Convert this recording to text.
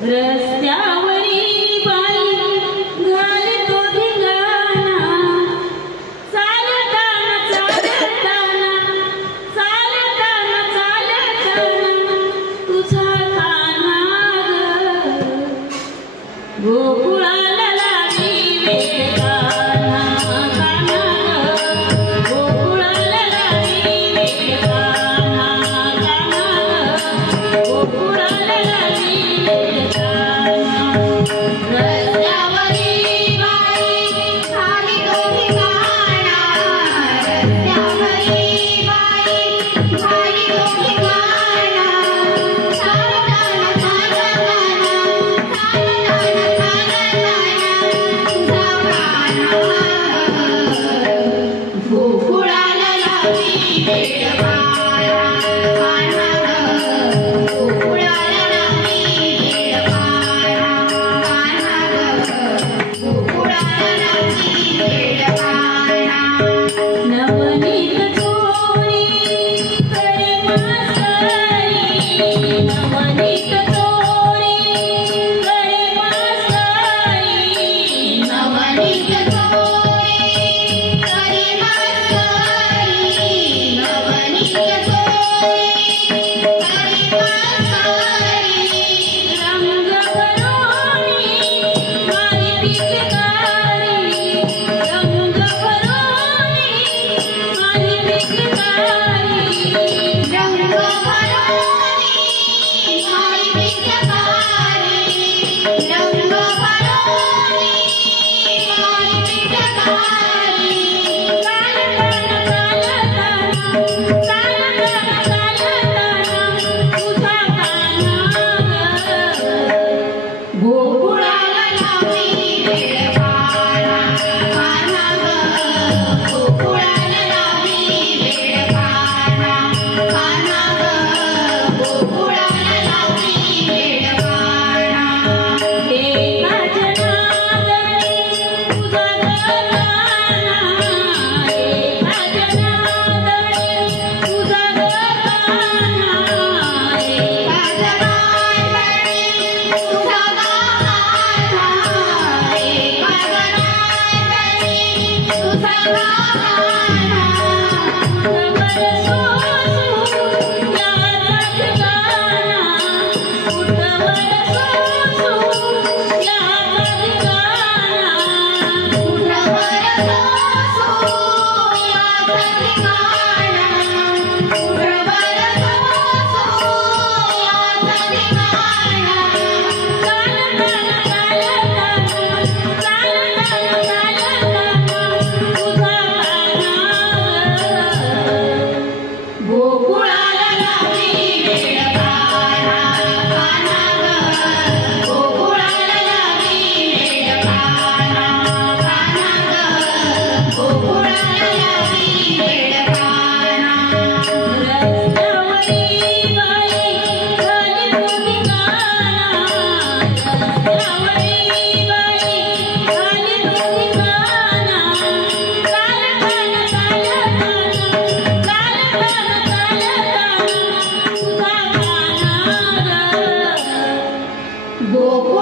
रस्त्यावरी बाई घालतो धिंगाणा चालताना तुझा कान्हा ग गोकुळाला लागली वेळ कान्हा ग गोकुळाला लागली वेळ कान्हा ग गोकुळाला लागली वेळ कान्हा रस्त्यावरी बाई घालतो धिंगाणा रस्त्यावरी बाई घालतो धिंगाणा चालताना गोकुळाला लागली वेळ कान्हा ग गोकुळाला लागली वेळ कान्हा ग गोकुळाला लागली वेळ कान्हा नवनीत चोरी करे मास्करी नवनीत चोरी करे मास्करी नवनीत चोरी करी मास्करी नवनीत चोरी करी मास्करी रंग भरोणी मारी पिचकारी रंग भरोणी मारी पिचकारी रंग भरोणी मारी पिचकारी रंग भरोणी मारी पिचकारी गोकुळाला लागली वेळ कान्हा ग गोकुळाला लागली वेळ कान्हा ग गोकुळाला लागली वेळ गोकुळाला लागली वेळ कान्हा ग गोकुळाला लागली वेळ कान्हा ग गोकुळाला लागली वेळ रस्त्यावरी बाई घालतो धिंगाणा रस्त्यावरी बाई घालतो धिंगाणा गोकुळाला